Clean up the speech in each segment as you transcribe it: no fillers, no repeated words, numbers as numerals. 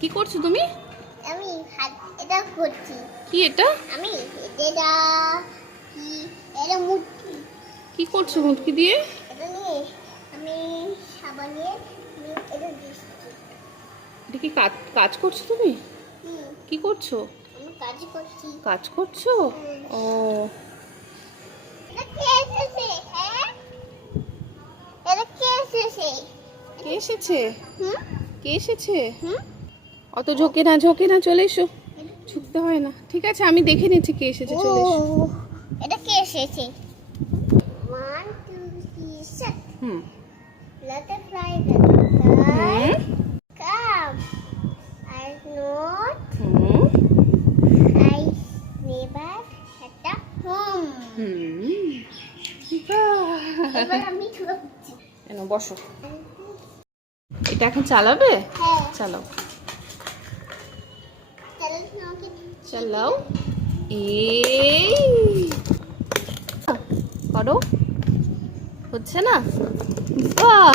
কি করছো তুমি? আমি এটা করছি। কি এটা? আমি এটা কি এটা মুটকি। কি করছো মুটকি দিয়ে? এটা নিয়ে আমি সাবান নিয়ে আমি এটা দিচ্ছি। এটা কি কাজ করছো তুমি? হুম, কি করছো? আমি কাজ করছি। কাজ করছো? ও এটা কে এসেছে? হ্যাঁ, এটা কে এসেছে? কে এসেছে? হুম কে এসেছে? হুম অত ঝোঁকে না চলে এসো। ঝুঁকতে হয় না। ঠিক আছে, আমি দেখে নিচ্ছি কে এসেছে, চলে এসো। এটা কে এসেছে? 1 2 3 set. Hmm Let it fly. Hmm Come. I not. Hmm I never had a home. হুম বাহ! এবার আমি ঢুকছি। এনো বসো। এটা এখন চালাবে? হ্যাঁ, চালাও তাহলে তোমাকে চালাও। এই করো, হচ্ছে না? বাহ!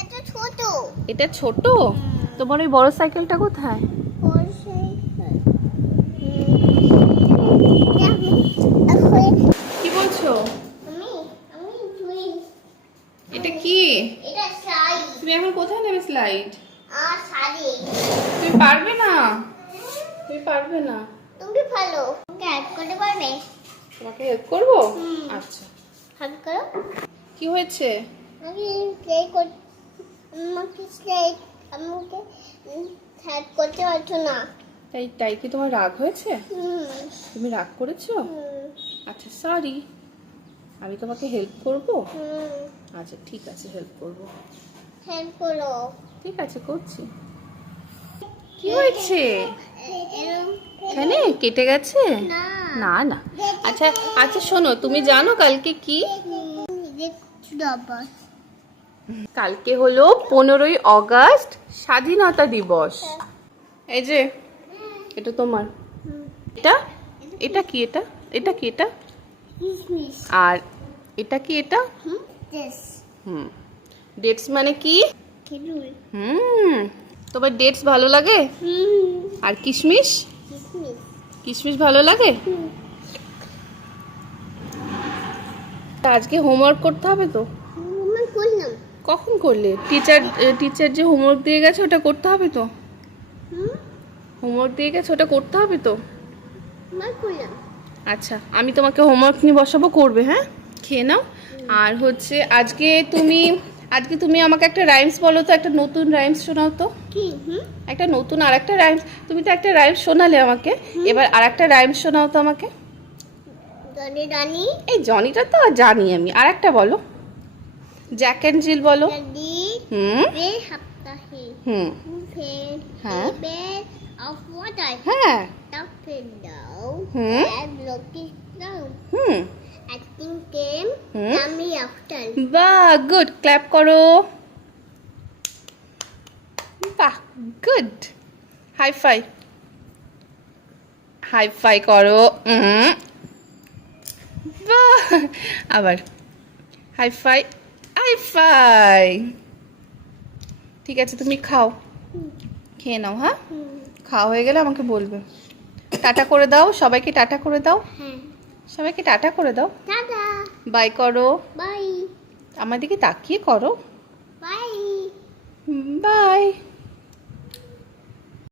এটা ছোট। এটা ছোট। তোমার ওই বড় সাইকেলটা কোথায়? কি বলছো? আমি আমি টুইন। এটা কি? এটা শাড়ি তুমি এখন কোথায় নেবে স্লাইড? আর শাড়ি। তুমি পারবে না, তুমি পারবে না। তুমি ভালো ক্যাচ করতে পারবে? তোমাকে হেল্প করবো? হুম। আচ্ছা, হাত করো। কি হয়েছে? আমি প্লে কর আমাকে প্লে আমাকে হেল্প করতে পারছো না। তাই তাই কি তোমার রাগ হয়েছে? হুম তুমি রাগ করেছো? হুম আচ্ছা সরি, আমি তোমাকে হেল্প করবো? হুম আচ্ছা ঠিক আছে, হেল্প করবো। হেল্প করো। ঠিক আছে, করছি। কি হয়েছে? এরম এখানে কেটে গেছে? না না না। আচ্ছা আচ্ছা, শোনো, তুমি জানো কালকে কি? কালকে হলো 15ই অগস্ট, স্বাধীনতা দিবস। এই যে এটা তোমার, এটা এটা কি? এটা এটা কি? এটা কিসমিস। আর এটা কি? এটা দিস হুম, ডেটস মানে কি? খেজুর। হুম, তোমার ডেটস ভালো লাগে? আর কিশমিশ? কিসমিস। কিশমিশ ভালো লাগে? আজকে হোমওয়ার্ক করতে হবে তো? আমি করলাম। কখন করলে? টিচার যে হোমওয়ার্ক দিয়ে গেছে ওটা করতে হবে তো? হোমওয়ার্ক দিয়ে গেছে ওটা করতে হবে তো? আমি করলাম। আচ্ছা, আমি তোমাকে হোমওয়ার্ক নিয়ে বসাবো, করবে, হ্যাঁ? খেয়ে নাও। আর হচ্ছে আজকে তুমি আমাকে একটা রাইমস বলো তো, একটা নতুন রাইমস শোনাও তো। কি? একটা নতুন আর একটা রাইমস, তুমি তো একটা রাইমস শোনালে আমাকে, এবার আর একটা রাইমস শোনাও তো আমাকে। জনি রানী। এই জনিটা তো জানি আমি, আর একটা বলো। জ্যাক অ্যান্ড জিল বলো। জনি হুম বে সপ্তাহে হুম ফের হ্যাঁ বেড অফ ওয়াটার হ্যাঁ টাফেন দাও hmm and looking down hmm acting came hmm tummy after. বাহ, গুড, ক্ল্যাপ করো। বাহ, good. High five, high five করো। বাহ, আবার হাই ফাই, হাই ফাই। ঠিক আছে, তুমি খাও, খেয়ে নাও, হ্যাঁ? খাওয়া হয়ে গেলে আমাকে বলবে। টাটা করে দাও সবাইকে, টাটা করে দাও হ্যাঁ, সবাইকে, টাটা করে দাও। টাটা, বাই করো, বাই, আমার দিকে তাকিয়ে করো। বাই। বাই।